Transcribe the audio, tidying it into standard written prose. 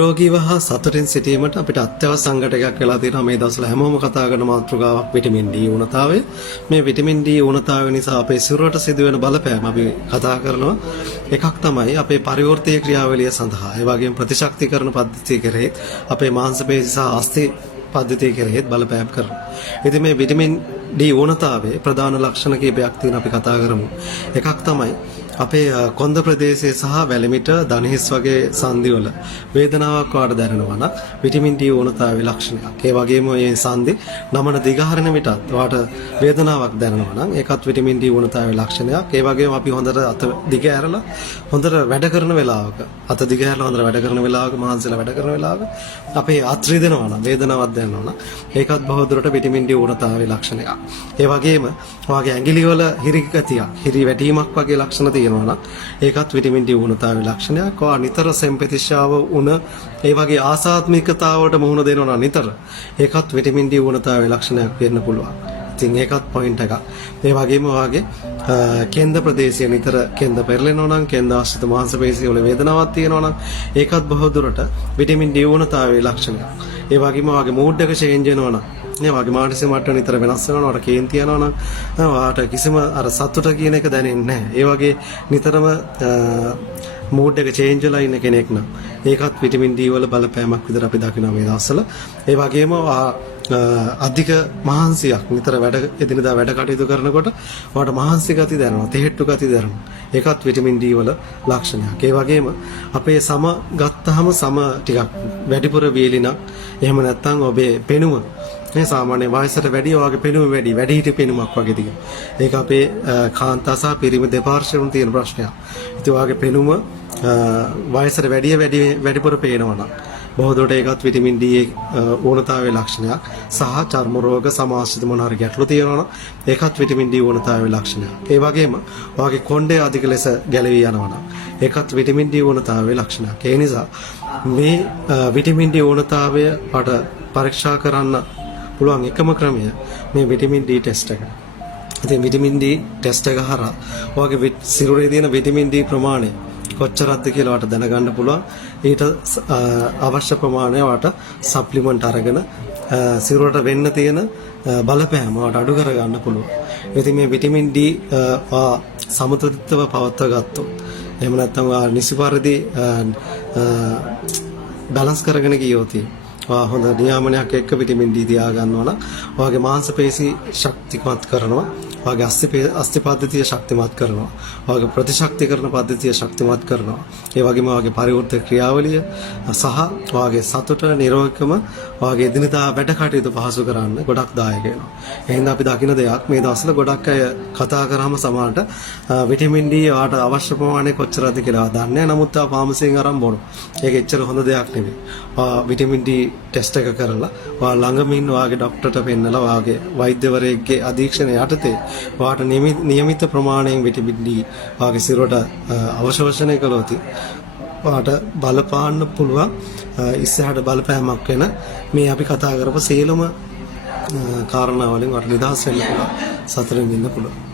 නිරෝගීව හා සතුටින් සිටීමට අපිට අත්‍යවශ්‍ය සංඝටකයක් වෙලා තියෙනවා මේ දවස්වල හැමෝම කතා කරන මාතෘකාවක් විටමින් D ඌනතාවය. මේ විටමින් D ඌනතාවය නිසා අපේ සිරුරට සිදුවෙන බලපෑම අපි කතා කරනවා. එකක් තමයි අපේ පරිවර්තීය ක්‍රියාවලිය සඳහා ඒ වගේම ප්‍රතිශක්තිකරණ පද්ධතිය කෙරෙහි අපේ මාංශ පේශි සහ අස්ථි පද්ධතිය කෙරෙහි බලපෑම් කරනවා. ඉතින් මේ විටමින් D ඌනතාවයේ ප්‍රධාන ලක්ෂණ කීපයක් තියෙනවා අපි කතා කරමු. එකක් තමයි අපේ කොන්ද ප්‍රදේශයේ සහ වැලිමිට දණහිස් වගේ සංදිවල වේදනාවක් වාට දැනෙනවා නම් විටමින් D ඌනතාවයේ ලක්ෂණයක්. ඒ වගේම මේ සංදි නමන දිගහරින විටත් වාට වේදනාවක් දැනෙනවා නම් ඒකත් විටමින් D ඌනතාවයේ ලක්ෂණයක්. ඒ වගේම අපි හොඳට අත දිග ඇරලා හොඳට වැඩ කරන වෙලාවක අත දිග ඇරලා හොඳට වැඩ කරන වෙලාවක මාංශල වැඩ කරන වෙලාවක අපේ අත් රිදෙනවා නම් වේදනාවක් දැනෙනවා නම් ඒකත් බොහෝ දුරට විටමින් D ඌනතාවයේ ලක්ෂණයක්. ඒ වගේම වාගේ ඇඟිලි වල හිරිගතියක් හිරි වැටීමක් වගේ ලක්ෂණ තියෙනවා. ඒකත් විටමින් D ඌනතාවයේ ලක්ෂණයක්. ඔයා නිතර සෙම්පතිශාව උණ ඒ වගේ ආසාත්මිකතාවට මුහුණ දෙනවා නම් නිතර ඒකත් විටමින් D ඌනතාවයේ ලක්ෂණයක් වෙන්න පුළුවන්. ඉතින් ඒකත් පොයින්ට් එකක්. ඒ වගේම වාගේ කේන්ද ප්‍රදේශයේ නිතර කේන්ද පෙරලෙනවා නම් කේන්ද ආශ්‍රිත මාංශ පේශි වල වේදනාවක් තියෙනවා නම් ඒකත් බොහෝ දුරට විටමින් D ඌනතාවයේ ලක්ෂණයක්. ඒ වගේම වාගේ මූඩ් එක චේන්ජ් වෙනවා නම් නේ වගේ මානසික මට්ටම නිතර වෙනස් වෙනවා වට කේන්ති යනවා නම් වාට කිසිම අර සතුට කියන එක දැනෙන්නේ නැහැ. ඒ වගේ නිතරම මූඩ් එක චේන්ජ් වෙලා ඉන්න කෙනෙක් නම් ඒකත් විටමින් D වල බලපෑමක් විතර අපි දකිනවා මේ දවස්වල. ඒ වගේම අධික මහන්සියක් නිතර එදිනදා වැඩ කටයුතු කරනකොට වාට මහන්සි ගති දැනෙනවා, තෙහෙට්ටු ගති දැනෙනවා. ඒකත් විටමින් D වල ලක්ෂණයක්. ඒ වගේම අපේ සම ගත්තාම සම ටිකක් වැඩිපුර වීලිනක් එහෙම නැත්නම් ඔබේ පෙනුම මේ සාමාන්‍ය වයසට වැඩි ඔයගේ පෙනුම වැඩි හිටි පෙනුමක් වගේ දිග. ඒක අපේ කාන්තා සහ පිරිමි දෙපාර්ශ්වෙම තියෙන ප්‍රශ්නයක්. ඉතින් ඔයගේ පෙනුම වයසට වැඩිපුර පේනවා නම් බොහෝ දුරට ඒකත් විටමින් D ඌනතාවයේ ලක්ෂණයක්. සහ චර්ම රෝග සමාශ්‍රිත මොන හරි ගැටලු තියෙනවා නම් ඒකත් විටමින් D ඌනතාවයේ ලක්ෂණයක්. ඒ වගේම ඔයගේ කොණ්ඩේ අධික ලෙස ගැලවී යනවා නම් ඒකත් විටමින් D ඌනතාවයේ ලක්ෂණයක්. ඒ නිසා මේ විටමින් D ඌනතාවය පරීක්ෂා කරන්න පුළුවන් එකම ක්‍රමය මේ විටමින් D ටෙස්ට් එක. ඉතින් විටමින් D ටෙස්ට් එක හරහා ඔයගේ සිරුරේ තියෙන විටමින් D ප්‍රමාණය කොච්චරක්ද කියලා ඔයාලට දැනගන්න පුළුවන්. ඊට අවශ්‍ය ප්‍රමාණය ඔයාලට සප්ලිමන්ට් අරගෙන සිරුරට වෙන්න තියෙන බලපෑම ඔයාලට අඩු කර ගන්න පුළුවන්. ඉතින් මේ විටමින් D සමතුලිතව පවත්වා ගත්තොත් එහෙම නැත්නම් නිසි පරිදි බැලන්ස් කරගෙන ගියොත් හොඳ නියාමනයක් එක්ක විටමින් D තියා ගන්නවා නම් ඔයාගේ මාංශ පේශි ශක්තිමත් කරනවා. ඔයාගේ අස්ථි පද්ධතිය ශක්තිමත් කරනවා. ඔයාගේ ප්‍රතිශක්තිකරණ පද්ධතිය ශක්තිමත් කරනවා. ඒ වගේම ඔයාගේ පරිවර්තක ක්‍රියාවලිය සහ ඔයාගේ සතුට නිරෝගකම ඔයාගේ එදිනදා වැඩ කටයුතු පහසු කරන්න ගොඩක් දායක වෙනවා. එහෙනම් අපි දකින දෙයක් මේ දවස්වල ගොඩක් අය කතා කරාම සමහරට විටමින් D ඔයාට අවශ්‍ය ප්‍රමාණය කොච්චරද කියලා දන්නේ නැහැ. නමුත් ආ ෆාමසියෙන් අරන් බොනවා. ඒක එච්චර හොඳ දෙයක් නෙමෙයි. විටමින් D ටෙස්ට් එක කරලා ඔයා ළඟම ඉන්න ඔයාගේ ડોක්ටර්ට පෙන්නලා ඔයාගේ වෛද්‍යවරයෙක්ගේ අධීක්ෂණය යටතේ ඔයාට නියමිත ප්‍රමාණයෙන් විටමින් D ඔයාගේ සිරුරට අවශෝෂණය කළොත් ඔයාට බලපාන්න පුළුවන් ඉස්සරහට බලපෑමක් වෙන මේ අපි කතා කරපු සියලුම කාරණා වලින් ඔයාට නිදහස් වෙන්න පුළුවන්. සතුටින් ඉන්න පුළුවන්.